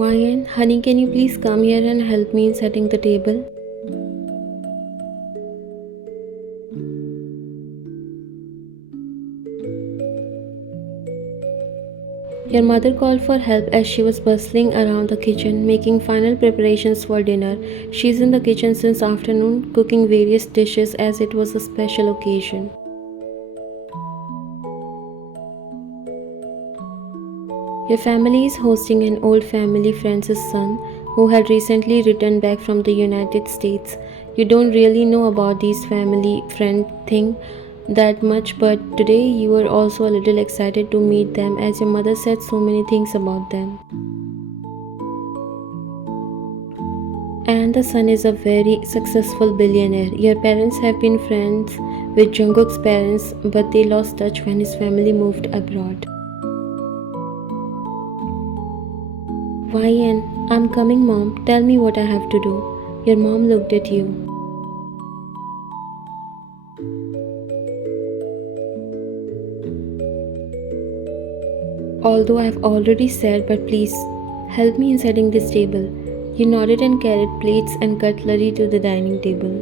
Ryan, honey, can you please come here and help me in setting the table? Your mother called for help as she was bustling around the kitchen, making final preparations for dinner. She's in the kitchen since afternoon, cooking various dishes as it was a special occasion. Your family is hosting an old family friend's son who had recently returned back from the United States. You don't really know about these family friend thing that much, but today you were also a little excited to meet them as your mother said so many things about them. And the son is a very successful billionaire. Your parents have been friends with Jungkook's parents, but they lost touch when his family moved abroad. Ryan, I'm coming, mom. Tell me what I have to do. Your mom looked at you. Although I've already said, but please help me in setting this table. You nodded and carried plates and cutlery to the dining table.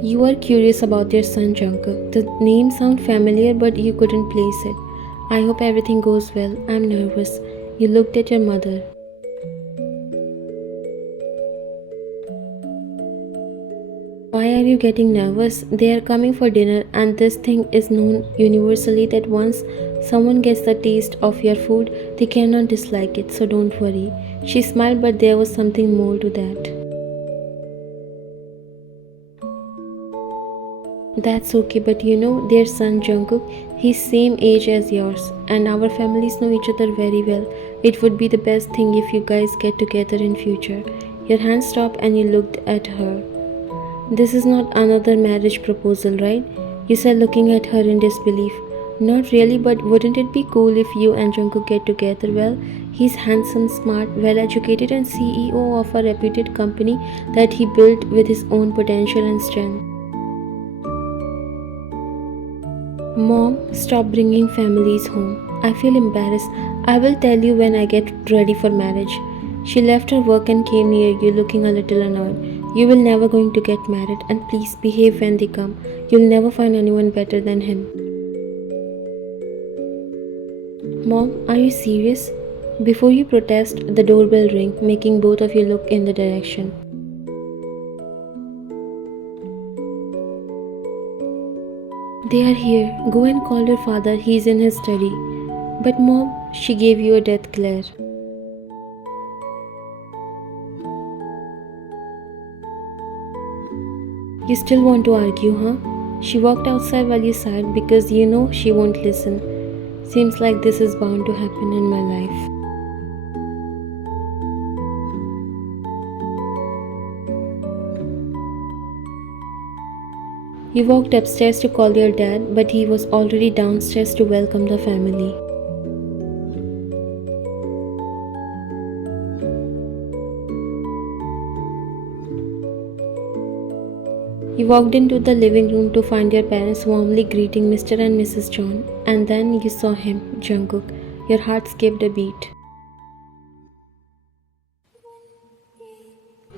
You are curious about your son Jungkook. The name sounded familiar, but you couldn't place it. I hope everything goes well. I'm nervous. You looked at your mother. Why are you getting nervous? They are coming for dinner, and this thing is known universally that once someone gets the taste of your food, they cannot dislike it, so don't worry. She smiled, but there was something more to that. That's okay, but you know, their son Jungkook, he's same age as yours, and our families know each other very well. It would be the best thing if you guys get together in future. Your hand stopped and you looked at her. This is not another marriage proposal, right? You said, looking at her in disbelief. Not really, but wouldn't it be cool if you and Jungkook get together? Well, he's handsome, smart, well-educated and CEO of a reputed company that he built with his own potential and strength. Mom, stop bringing families home. I feel embarrassed. I will tell you when I get ready for marriage. She left her work and came near you looking a little annoyed. You will never going to get married, and please behave when they come. You'll never find anyone better than him. Mom, are you serious? Before you protest, the doorbell rang, making both of you look in the direction. They are here. Go and call your father. He's in his study. But Mom, she gave you a death glare. You still want to argue, huh? She walked outside while you sighed because you know she won't listen. Seems like this is bound to happen in my life. You walked upstairs to call your dad, but he was already downstairs to welcome the family. You walked into the living room to find your parents warmly greeting Mr. and Mrs. Jeon, and then you saw him, Jungkook. Your heart skipped a beat.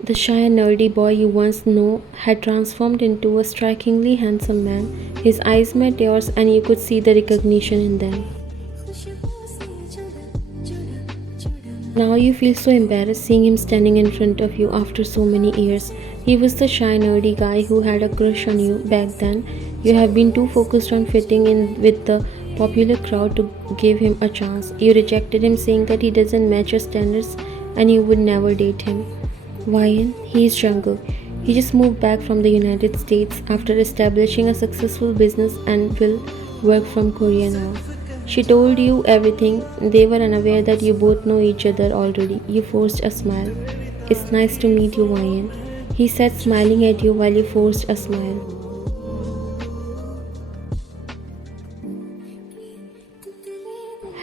The shy and nerdy boy you once knew had transformed into a strikingly handsome man. His eyes met yours and you could see the recognition in them. Now you feel so embarrassed seeing him standing in front of you after so many years. He was the shy nerdy guy who had a crush on you back then. You have been too focused on fitting in with the popular crowd to give him a chance. You rejected him saying that he doesn't match your standards and you would never date him. Ryan, he is Jungkook. He just moved back from the United States after establishing a successful business and will work from Korea now. She told you everything. They were unaware that you both know each other already. You forced a smile. It's nice to meet you, Ryan. He said, smiling at you while you forced a smile.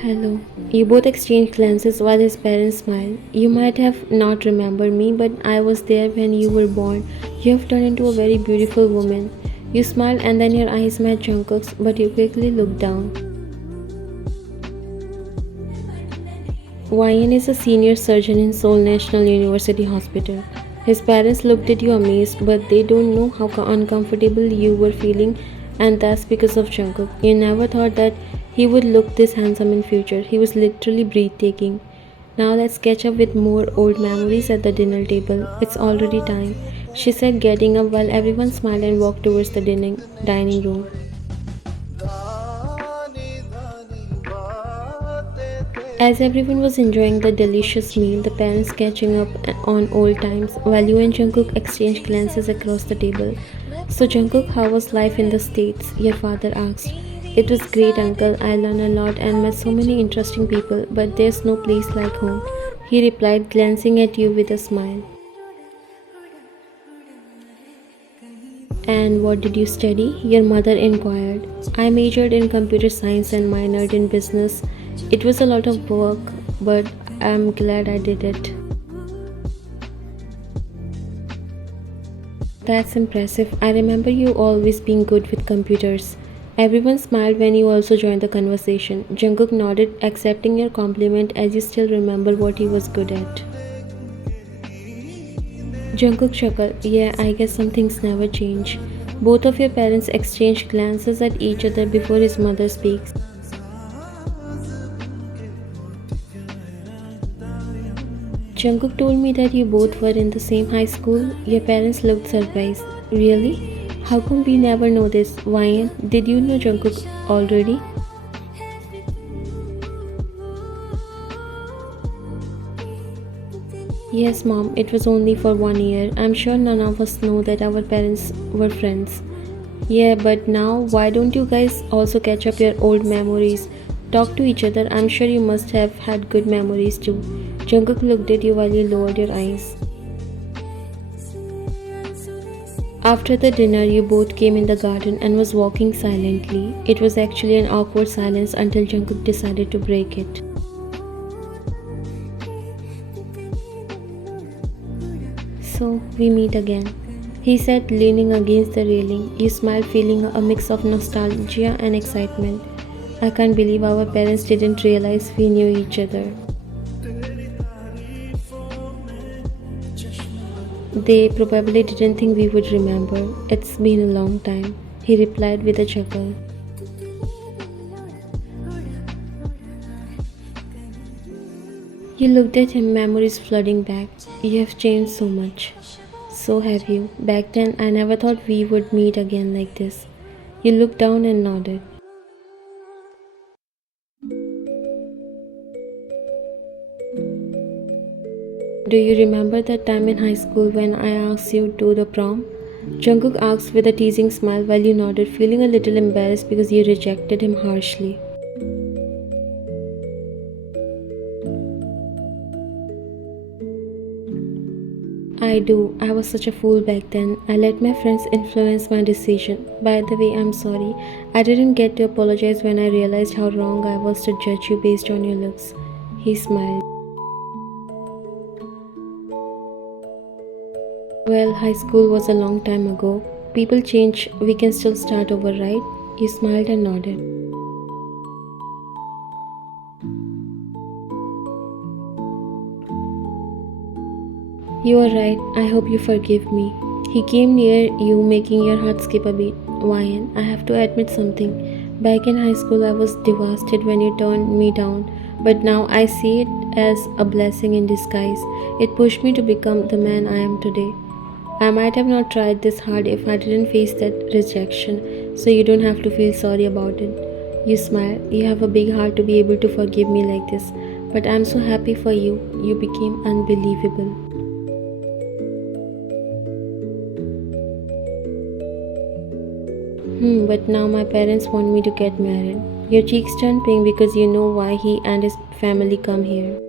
Hello. You both exchanged glances while his parents smiled. You might have not remembered me, but I was there when you were born. You have turned into a very beautiful woman. You smiled and then your eyes met Jungkook's, but you quickly looked down. Ryan is a senior surgeon in Seoul National University Hospital. His parents looked at you amazed, but they don't know how uncomfortable you were feeling, and that's because of Jungkook. You never thought that he would look this handsome in future. He was literally breathtaking. Now let's catch up with more old memories at the dinner table. It's already time, she said, getting up while everyone smiled and walked towards the dining room. As everyone was enjoying the delicious meal, the parents catching up on old times, while you and Jungkook exchanged glances across the table. So Jungkook, how was life in the States? Your father asked. It was great, uncle. I learned a lot and met so many interesting people, but there's no place like home. He replied, glancing at you with a smile. And what did you study? Your mother inquired. I majored in computer science and minored in business. It was a lot of work, but I'm glad I did it. That's impressive. I remember you always being good with computers. Everyone smiled when you also joined the conversation. Jungkook nodded, accepting your compliment as you still remember what he was good at. Jungkook chuckled. Yeah, I guess some things never change. Both of your parents exchanged glances at each other before his mother speaks. Jungkook told me that you both were in the same high school. Your parents looked surprised. Really? How come we never know this? Why? Did you know Jungkook already? Yes, mom, it was only for 1 year. I'm sure none of us know that our parents were friends. Yeah, but now why don't you guys also catch up your old memories? Talk to each other. I'm sure you must have had good memories too. Jungkook looked at you while you lowered your eyes. After the dinner, you both came in the garden and was walking silently. It was actually an awkward silence until Jungkook decided to break it. So, we meet again, he said, leaning against the railing. You smiled, feeling a mix of nostalgia and excitement. I can't believe our parents didn't realize we knew each other. They probably didn't think we would remember. It's been a long time, he replied with a chuckle. You looked at him, memories flooding back. You have changed so much. So have you. Back then, I never thought we would meet again like this. You looked down and nodded. Do you remember that time in high school when I asked you to the prom? Jungkook asked with a teasing smile while you nodded, feeling a little embarrassed because you rejected him harshly. I do. I was such a fool back then. I let my friends influence my decision. By the way, I'm sorry. I didn't get to apologize when I realized how wrong I was to judge you based on your looks. He smiled. Well, high school was a long time ago. People change. We can still start over, right? He smiled and nodded. You are right. I hope you forgive me. He came near you, making your heart skip a beat. Ryan, I have to admit something. Back in high school, I was devastated when you turned me down, but now I see it as a blessing in disguise. It pushed me to become the man I am today. I might have not tried this hard if I didn't face that rejection, so you don't have to feel sorry about it. You smile. You have a big heart to be able to forgive me like this, but I'm so happy for you. You became unbelievable. But now my parents want me to get married. Your cheeks turn pink because you know why he and his family come here.